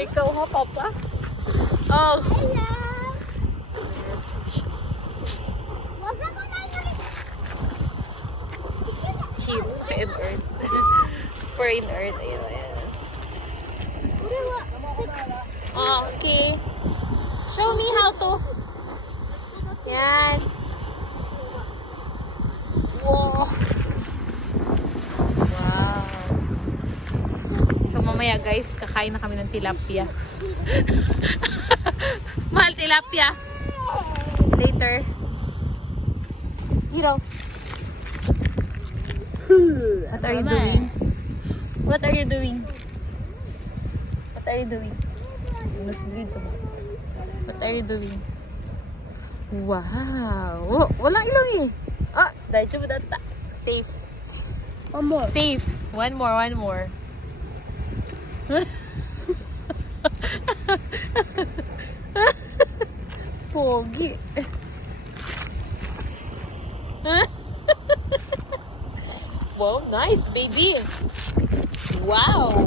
Ikaw ha, Papa? Oh. Hero and Earth. For in Earth. Ayan, ayan. Okay. Show me how to. Yan. Wow. Wow. So mamaya guys, kakain na kami ng tilapia. Mahal tilapia. Later. Hero. What are you doing? What are you doing? What are you doing? What are you doing? Wow. Oh, walang ilong eh. Ah, daijoubu datta. Safe. One more. Safe. One more, one more. Pogi. Wow, nice baby. Wow.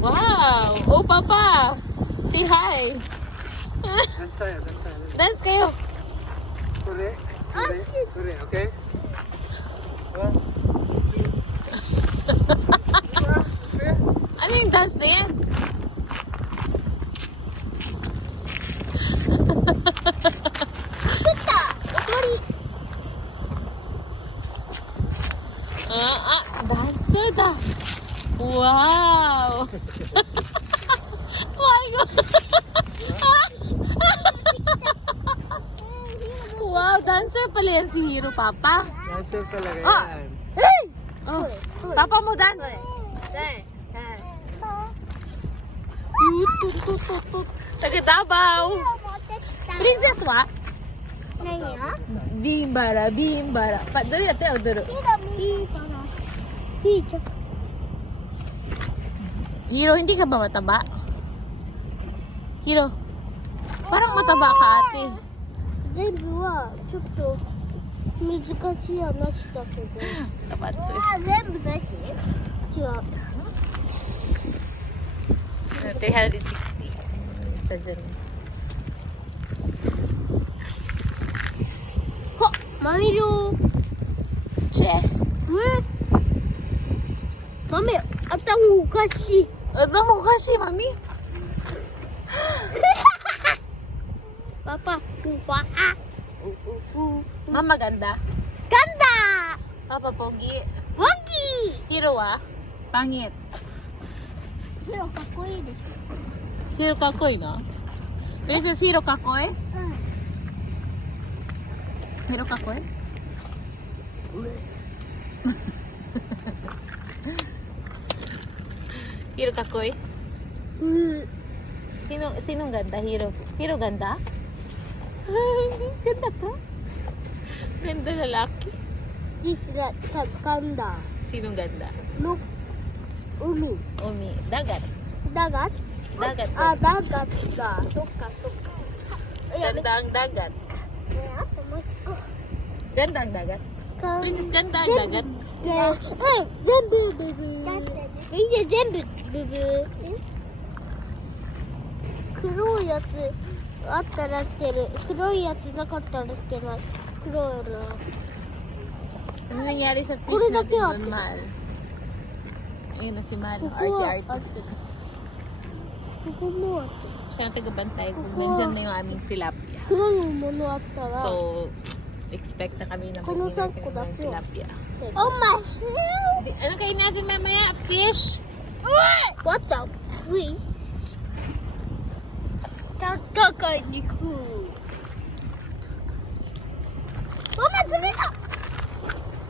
Wow. Oh, Papa. Say hi. Dance kayo. Correct. Correct, okay? Ano yung dance na yan? Dancer da. Wow. My God. Wow, dancer pala yan si Hero, Papa. Dancer talaga Ah. yan. Oh, Papa mo dance. Tut. Taga Davao. Princess wa? Bimbara, bimbara. Doon yate, odoro. Hero, hindi ka ba mataba? Hero, parang mataba ka ate. 全部はちょっと難しい話だけど。 Tabatsoy. 全部なし？違う。 360. Isa dyan. Ho! Mamiro! Che. Mami, atang o kaしい。 Ano mo kasi, mami? Papa, pupa. Mama ganda. Ganda! Papa pogi. Wagi! Hero pangit. Pero かっこいいです。 Hero kakoy na? Princess Hero kakoy? うん。 Hero kakoy? Hero kakoy? Sinong ganda? Hero? Hero ganda? Ganda ka? Ganda lalaki. This ganda. Sinong ganda? Look. Umi. Umi. Dagat. Dagat? Dagat. Ah, dagat da. Sokka, sokka. Ganda ang dagat. Ganda ang dagat. Princess, ganda ang dagat. 全部ブブー。いいね、全部ブブー。黒いやつあったらつける。黒いやつなかったらつけない。黒いの。 Ano nangyari sa fish Puro natin dati doon, Mahal? Ayun na si Mahal. ここは Arte-arte. ここもあった。 Siya ang tagabantay kung Kuko. nandyan na yung aming tilapia. 黒いものあったら。 So, expect na kami na Kung mag-ingat saan ko kami ng dati, tilapia. Oh my Ano kayo natin mamaya? Fish? What the fish? 高い肉。ママ冷た。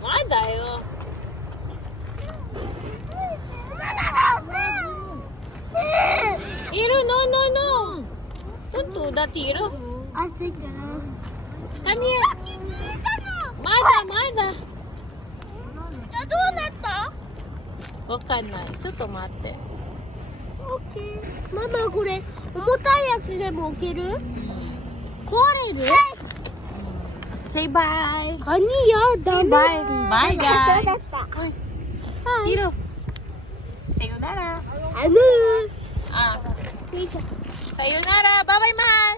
Ah, dayo. Hiro, no. Don't do that, Hiro. 熱いかな。 Come here. 冷たの。まだ。じゃあどうなった？わかんない。ちょっと待って。オッケー。ママこれ重たいやつでも置ける？壊れる？Say bye. カニやだ Say ね。 bye. Bye, そう guys. だった。 Uy, はい。 Hiro. Sayonara. あのー。 Ah. Dito. Sayonara. Bye-bye, mahal.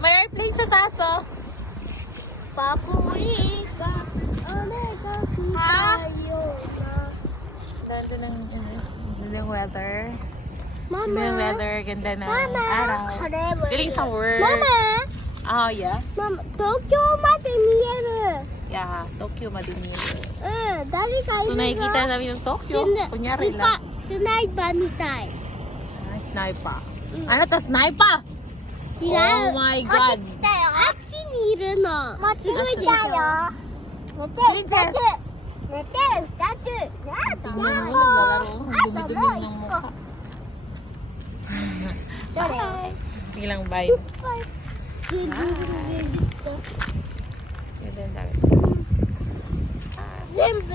May airplane sa taas, oh. Paprika. Omega Ha? tayo na. Ganda ng, ganda ng weather. Mama. Ganda ng weather. Ganda ng Mama. araw. Galing sa work. Mama. Oh, yeah. Mama. Tokyo まで見える。 Yeah, Tokyo madumi. うん、誰かい So る nakikita ぞ。 namin yung Tokyo. Kunyari lang. スナイパーみたい。 Sniper. Ano to, sniper? 違う。 Oh my God. あっちにいるの。すごいでしょ。寝て、Princess. 寝て、寝て、Tingnan mo, naglalaro. Ang dumi-dumi ng mukha. Bye. Bilang bye. Ganda yung dami. 全部